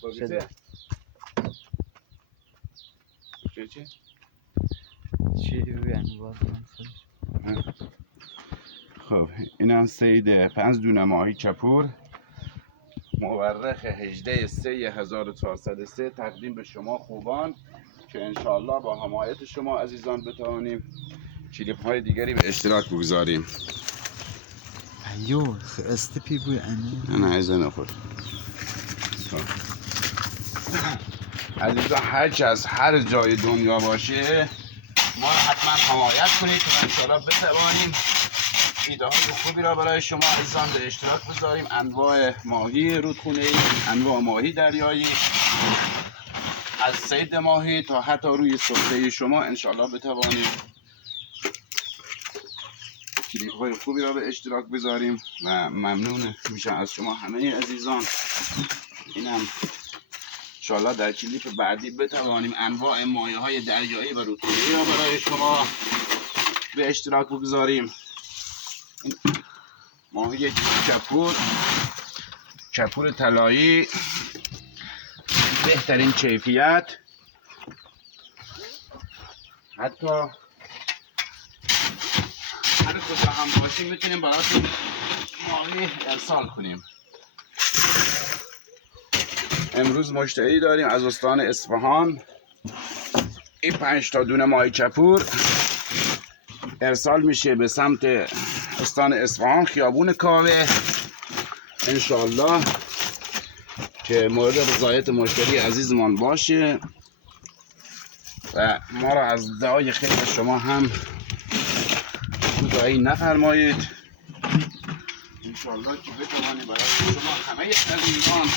شده چی یعنی باز خب این هم صید 5 دونه ماهی چپور مورخ 18/3/1403 تقدیم به شما خوبان که انشاءالله با حمایت شما عزیزان بتوانیم کلیپ های دیگری به اشتراک بگذاریم. ایو استپی بوی نه عزیزان نخور. عزیزان هرچی از هر جای دنیا باشه ما رو حتما حمایت کنید تا انشاءالله بتوانیم ایده های خوبی را برای شما عزیزان به اشتراک بذاریم. انواع ماهی رودخونه‌ای، انواع ماهی دریایی، از صید ماهی تا حتی روی سفره شما انشاءالله بتوانیم کلیپ های خوبی را به اشتراک بذاریم و ممنون میشم از شما همه عزیزان. اینم انشاءالله در کلیپ بعدی بتوانیم انواع ماهی های دریایی و رودخونه‌ای را برای شما به اشتراک بگذاریم. ماهی چپور طلایی بهترین کیفیت، حتی هر کجا هم باشیم میتونیم براتون ماهی ارسال کنیم. امروز مشتری داریم از استان اصفهان. این 5 تا دونه ماهی چپور ارسال میشه به سمت استان اصفهان، خیابون کاوه انشالله که مورد رضایت مشتری عزیزمان باشه و ما را از دعای خیر شما هم کوتاهی نفرمایید انشالله که بتوانیم برای شما همه عزیزان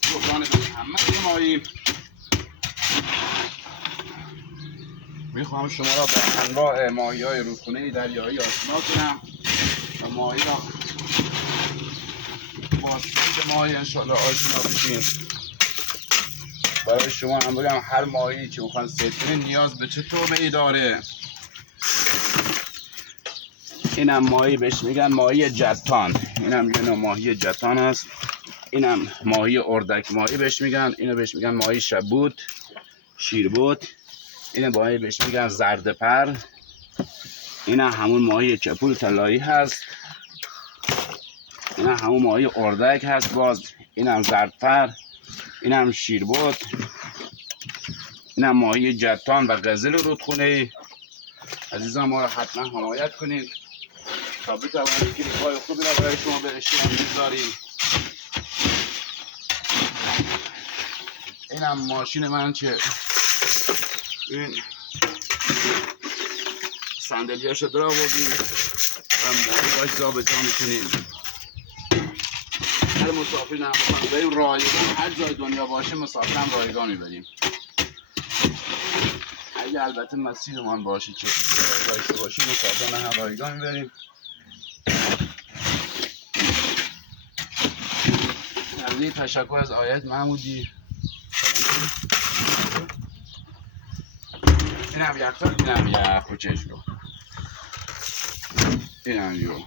جبران محمد ماییم. میخوام شما را به انواع ماهی های رودخانه‌ای دریایی آشنا کنم و ماهی را با صید ماهی انشالله آشنا بشین. برای شما هم بگم هر ماهی که بخوان صید کنین نیاز به چه توبه‌ای داره. اینم ماهی بهش میگن ماهی جتان، اینم یه نوع ماهی جتان است. اینم ماهی اردک ماهی بهش میگن، اینو بهش میگن ماهی شبوت، شیربوت، اینو ماهی بهش میگن زردپر. اینم همون ماهی چپور طلایی هست، اینم همون ماهی اردک هست باز، اینم زردپر، اینم شیربوت، اینم ماهی جتان و قزل رودخونه‌ای. عزیزان ما رو حتما حمایت کنید تا بتوانیم کلیپ‌های خوبی را برای شما به اشتراک بگذاریم. اینم ماشین من که این صندلیاشو در آوردیم و ماهی باش جابجا میکنیم. هر مسافری نمیخوام بریم رایگان، هر جای دنیا باشه مسافر هم رایگان میبریم. اگه البته مسیرمان باشه که داشته باشیم مسافر هم رایگان میبریم. عرضی تشکر از آیت محمودی. این هم یختا، این هم یخ و چشم رو این هم یو